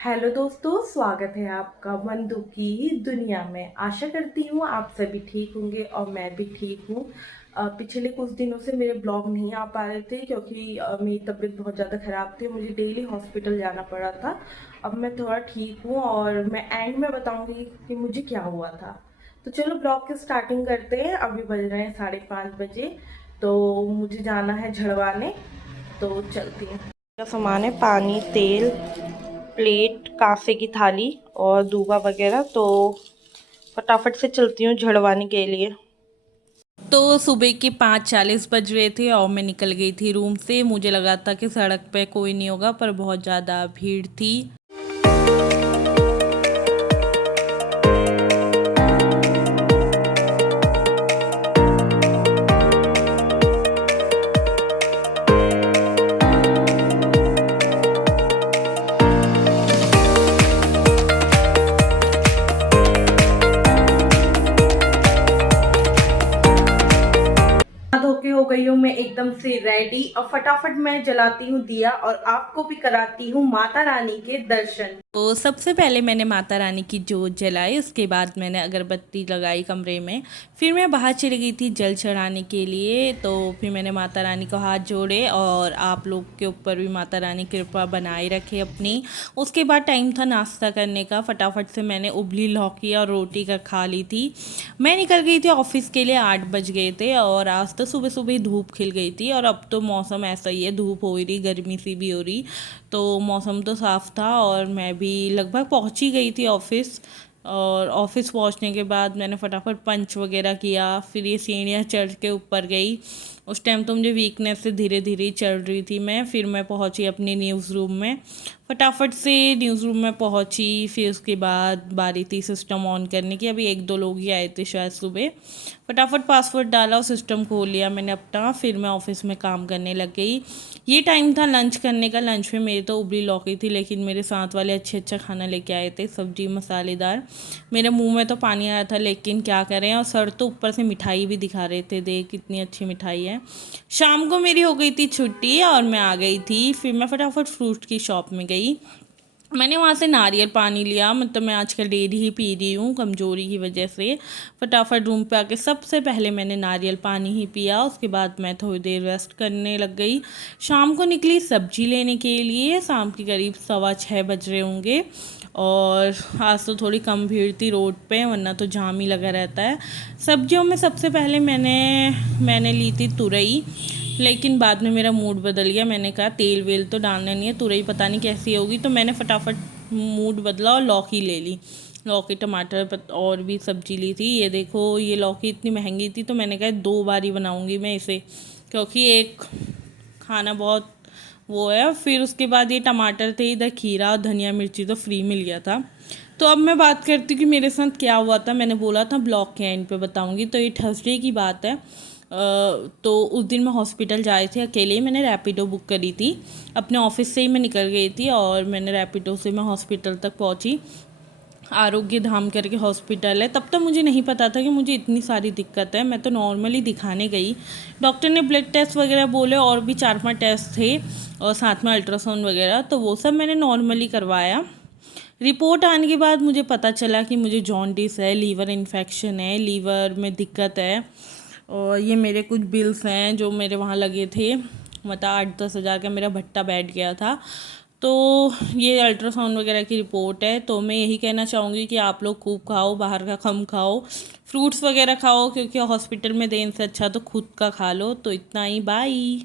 Hello दोस्तों, स्वागत है आपका बंधु की दुनिया में। आशा करती हूँ आप सभी ठीक होंगे और मैं भी ठीक हूँ। पिछले कुछ दिनों से मेरे ब्लॉग नहीं आ पा रहे थे क्योंकि मेरी तबीयत बहुत ज़्यादा ख़राब थी। मुझे डेली हॉस्पिटल जाना पड़ा था। अब मैं थोड़ा ठीक हूँ और मैं एंड में बताऊँगी कि मुझे क्या हुआ था। तो चलो ब्लॉग की स्टार्टिंग करते हैं। अभी बज रहे हैं 5:30 बजे। तो मुझे जाना है झड़वाने, तो चलती हूँ। का सामान है पानी, तेल, प्लेट, कांसे की थाली और दूबा वगैरह। तो फटाफट से चलती हूँ झड़वाने के लिए। तो सुबह के 5:40 बज रहे थे और मैं निकल गई थी रूम से। मुझे लगा था कि सड़क पे कोई नहीं होगा, पर बहुत ज़्यादा भीड़ थी। धो के हो गई हूँ मैं एकदम से रेडी और फटाफट मैं जलाती हूँ दिया और आपको भी कराती हूँ माता रानी के दर्शन। तो सबसे पहले मैंने माता रानी की जोत जलाई, उसके बाद मैंने अगरबत्ती लगाई कमरे में। फिर मैं बाहर चली गई थी जल चढ़ाने के लिए। तो फिर मैंने माता रानी को हाथ जोड़े और आप लोग के ऊपर भी माता रानी कृपा बनाए रखे अपनी। उसके बाद टाइम था नाश्ता करने का। फटाफट से मैंने उबली लौकी और रोटी का खा ली थी। मैं निकल गई थी ऑफिस के लिए, 8 बज गए थे और आज तो सुबह सुबह ही धूप खिल गई थी। और अब तो मौसम ऐसा ही है, धूप हो ही रही, गर्मी सी भी हो रही। तो मौसम तो साफ़ था और मैं भी लगभग पहुंच ही गई थी ऑफिस। और ऑफिस पहुंचने के बाद मैंने फटाफट पंच वगैरह किया, फिर ये सीढ़ियाँ चढ़ के ऊपर गई। उस टाइम तो मुझे वीकनेस से धीरे धीरे चढ़ रही थी मैं। फिर मैं पहुंची अपनी न्यूज़ रूम में। फटाफट से न्यूज़ रूम में पहुंची। फिर उसके बाद बारी थी सिस्टम ऑन करने की। अभी एक दो लोग ही आए थे शायद सुबह। फटाफट पासवर्ड डाला और सिस्टम खोल लिया मैंने अपना। फिर मैं ऑफिस में काम करने लग गई। ये टाइम था लंच करने का। लंच में मेरी तो उबली लौकी थी, लेकिन मेरे साथ वाले अच्छे अच्छा खाना लेके आए थे, सब्जी मसालेदार। मेरे मुंह में तो पानी आया था, लेकिन क्या करें। और सर तो ऊपर से मिठाई भी दिखा रहे थे, देख कितनी अच्छी मिठाई है। शाम को मेरी हो गई थी छुट्टी और मैं आ गई थी। फिर मैं फटाफट फ्रूट की शॉप में गई। मैंने वहाँ से नारियल पानी लिया। मतलब मैं आजकल डेली ही पी रही हूँ कमज़ोरी की वजह से। फटाफट रूम पे आके सबसे पहले मैंने नारियल पानी ही पिया। उसके बाद मैं थोड़ी देर रेस्ट करने लग गई। शाम को निकली सब्जी लेने के लिए। शाम के करीब 6:15 बज रहे होंगे। और आज तो थोड़ी कम भीड़ थी रोड पे, वरना तो जाम ही लगा रहता है। सब्जियों में सबसे पहले मैंने ली थी तुरई। लेकिन बाद में मेरा मूड बदल गया। मैंने कहा तेल वेल तो डालना नहीं है, तुरई पता नहीं कैसी होगी। तो मैंने फटाफट मूड बदला और लौकी ले ली। लौकी टमाटर और भी सब्जी ली थी। ये देखो, ये लौकी इतनी महंगी थी तो मैंने कहा 2 बार ही बनाऊंगी मैं इसे, क्योंकि एक खाना बहुत वो है। फिर उसके बाद ये टमाटर थे, इधर खीरा और धनिया मिर्ची तो फ्री मिल गया था। तो अब मैं बात करती हूँ कि मेरे साथ क्या हुआ था। मैंने बोला था ब्लॉग के एंड पे बताऊंगी। तो ये थर्सडे की बात है। तो उस दिन मैं हॉस्पिटल जा रही थी अकेले ही। मैंने रैपिडो बुक करी थी। अपने ऑफिस से ही मैं निकल गई थी और मैंने रैपिडो से मैं हॉस्पिटल तक पहुंची। आरोग्य धाम करके हॉस्पिटल है। तब तक मुझे नहीं पता था कि मुझे इतनी सारी दिक्कत है। मैं तो नॉर्मली दिखाने गई। डॉक्टर ने ब्लड टेस्ट वगैरह बोले, और भी 4-5 टेस्ट थे और साथ में अल्ट्रासाउंड वगैरह, तो वो सब मैंने नॉर्मली करवाया। रिपोर्ट आने के बाद मुझे पता चला कि मुझे जॉन्डिस है, लीवर इन्फेक्शन है, लीवर में दिक्कत है। और ये मेरे कुछ बिल्स हैं जो मेरे वहाँ लगे थे। मतलब 8-10 हज़ार का मेरा भट्टा बैठ गया था। तो ये अल्ट्रासाउंड वगैरह की रिपोर्ट है। तो मैं यही कहना चाहूँगी कि आप लोग खूब खाओ, बाहर का कम खाओ, फ्रूट्स वगैरह खाओ, क्योंकि हॉस्पिटल में देने से अच्छा तो खुद का खा लो। तो इतना ही, बाय।